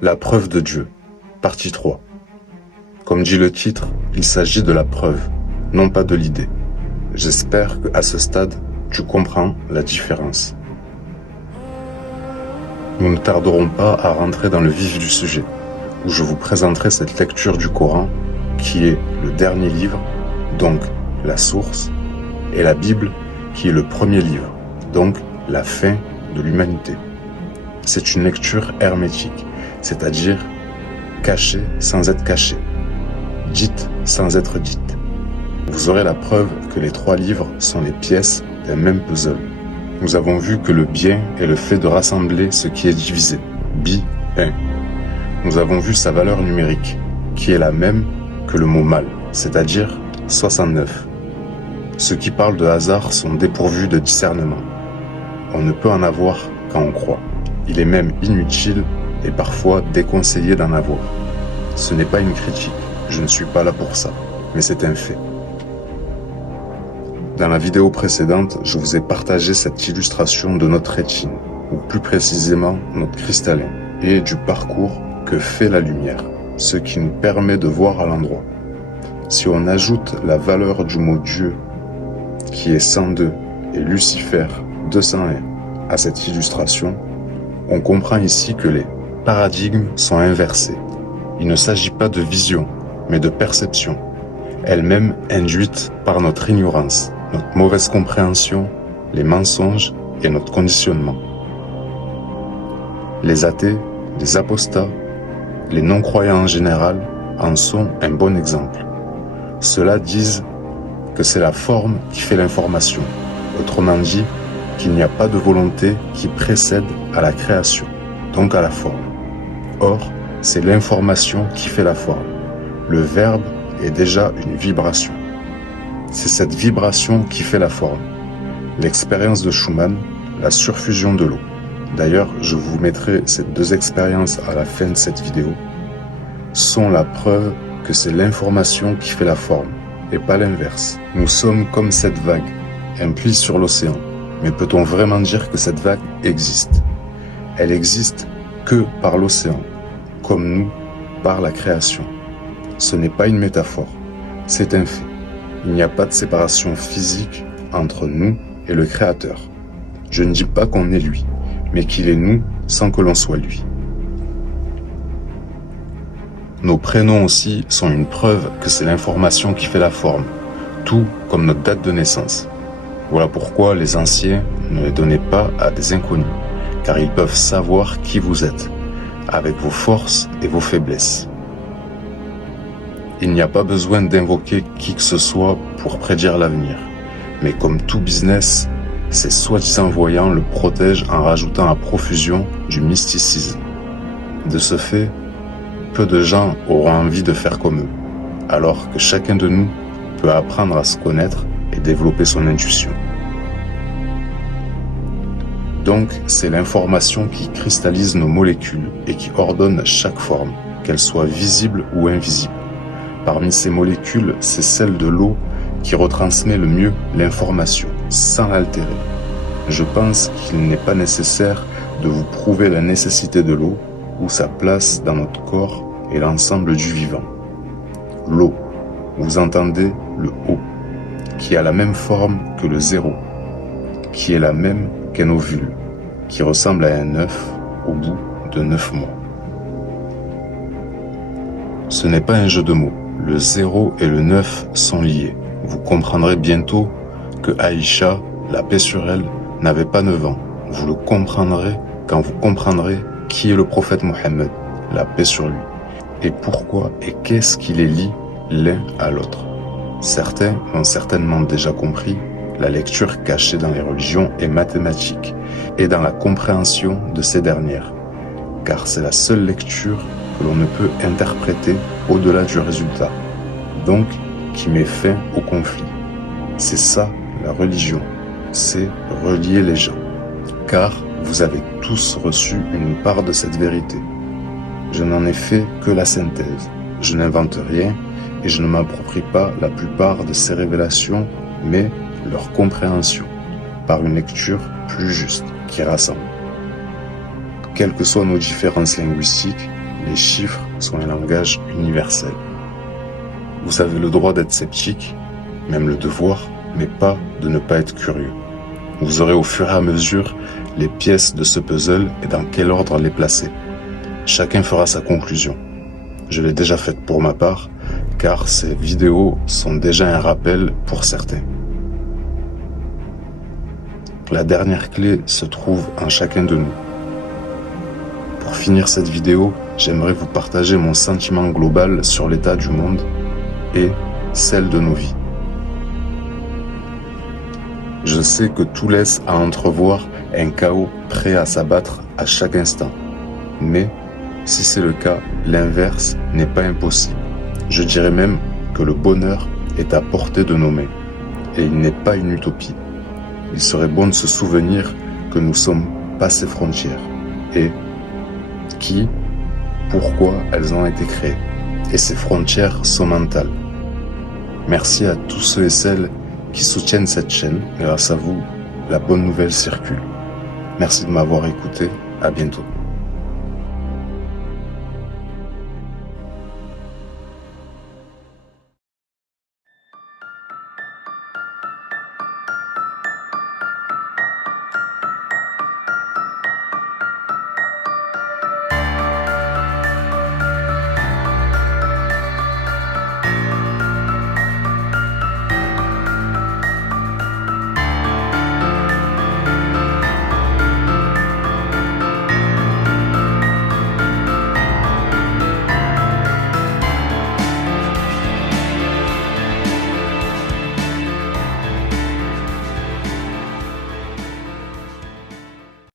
La preuve de Dieu, partie 3. Comme dit le titre, il s'agit de la preuve, non pas de l'idée. J'espère qu'à ce stade, tu comprends la différence. Nous ne tarderons pas à rentrer dans le vif du sujet, où je vous présenterai cette lecture du Coran, qui est le dernier livre, donc la source, et la Bible, qui est le premier livre, donc la fin de l'humanité. C'est une lecture hermétique, c'est-à-dire cachée sans être cachée, dite sans être dite. Vous aurez la preuve que les 3 livres sont les pièces d'un même puzzle. Nous avons vu que le bien est le fait de rassembler ce qui est divisé, bi, 1. Nous avons vu sa valeur numérique, qui est la même que le mot mal, c'est-à-dire 69. Ceux qui parlent de hasard sont dépourvus de discernement. On ne peut en avoir quand on croit. Il est même inutile et parfois déconseillé d'en avoir. Ce n'est pas une critique, je ne suis pas là pour ça, mais c'est un fait. Dans la vidéo précédente, je vous ai partagé cette illustration de notre rétine, ou plus précisément notre cristallin, et du parcours que fait la lumière, ce qui nous permet de voir à l'endroit. Si on ajoute la valeur du mot Dieu, qui est 102, et Lucifer, 201, à cette illustration, on comprend ici que les paradigmes sont inversés. Il ne s'agit pas de vision, mais de perception, elle-même induite par notre ignorance, notre mauvaise compréhension, les mensonges et notre conditionnement. Les athées, les apostats, les non-croyants en général en sont un bon exemple. Ceux-là disent que c'est la forme qui fait l'information, autrement dit, qu'il n'y a pas de volonté qui précède à la création, donc à la forme. Or, c'est l'information qui fait la forme. Le verbe est déjà une vibration. C'est cette vibration qui fait la forme. L'expérience de Schumann, la surfusion de l'eau. D'ailleurs, je vous mettrai ces 2 expériences à la fin de cette vidéo, sont la preuve que c'est l'information qui fait la forme, et pas l'inverse. Nous sommes comme cette vague, un pli sur l'océan. Mais peut-on vraiment dire que cette vague existe? Elle existe que par l'océan, comme nous, par la création. Ce n'est pas une métaphore, c'est un fait. Il n'y a pas de séparation physique entre nous et le Créateur. Je ne dis pas qu'on est lui, mais qu'il est nous sans que l'on soit lui. Nos prénoms aussi sont une preuve que c'est l'information qui fait la forme, tout comme notre date de naissance. Voilà pourquoi les anciens ne les donnaient pas à des inconnus, car ils peuvent savoir qui vous êtes, avec vos forces et vos faiblesses. Il n'y a pas besoin d'invoquer qui que ce soit pour prédire l'avenir, mais comme tout business, ces soi-disant voyants le protègent en rajoutant à profusion du mysticisme. De ce fait, peu de gens auront envie de faire comme eux, alors que chacun de nous peut apprendre à se connaître et développer son intuition. Donc, c'est l'information qui cristallise nos molécules et qui ordonne chaque forme, qu'elle soit visible ou invisible. Parmi ces molécules, c'est celle de l'eau qui retransmet le mieux l'information, sans l'altérer. Je pense qu'il n'est pas nécessaire de vous prouver la nécessité de l'eau ou sa place dans notre corps et l'ensemble du vivant. L'eau, vous entendez le O, qui a la même forme que le 0, qui est la même qu'un ovule, qui ressemble à un œuf au bout de 9 mois. Ce n'est pas un jeu de mots, le 0 et le 9 sont liés. Vous comprendrez bientôt que Aïcha, la paix sur elle, n'avait pas 9 ans. Vous le comprendrez quand vous comprendrez qui est le prophète Mohammed, la paix sur lui, et pourquoi et qu'est-ce qui les lie l'un à l'autre. Certains ont certainement déjà compris, la lecture cachée dans les religions est mathématique et dans la compréhension de ces dernières, car c'est la seule lecture que l'on ne peut interpréter au-delà du résultat, donc qui met fin au conflit. C'est ça la religion, c'est relier les gens, car vous avez tous reçu une part de cette vérité. Je n'en ai fait que la synthèse, je n'invente rien et je ne m'approprie pas la plupart de ces révélations, mais leur compréhension, par une lecture plus juste, qui rassemble. Quelles que soient nos différences linguistiques, les chiffres sont un langage universel. Vous avez le droit d'être sceptique, même le devoir, mais pas de ne pas être curieux. Vous aurez au fur et à mesure les pièces de ce puzzle et dans quel ordre les placer. Chacun fera sa conclusion. Je l'ai déjà faite pour ma part, car ces vidéos sont déjà un rappel pour certains. La dernière clé se trouve en chacun de nous. Pour finir cette vidéo, j'aimerais vous partager mon sentiment global sur l'état du monde et celle de nos vies. Je sais que tout laisse à entrevoir un chaos prêt à s'abattre à chaque instant. Mais, si c'est le cas, l'inverse n'est pas impossible. Je dirais même que le bonheur est à portée de nos mains. Et il n'est pas une utopie. Il serait bon de se souvenir que nous sommes pas ces frontières. Et pourquoi elles ont été créées. Et ces frontières sont mentales. Merci à tous ceux et celles qui soutiennent cette chaîne. Grâce à vous, la bonne nouvelle circule. Merci de m'avoir écouté. À bientôt.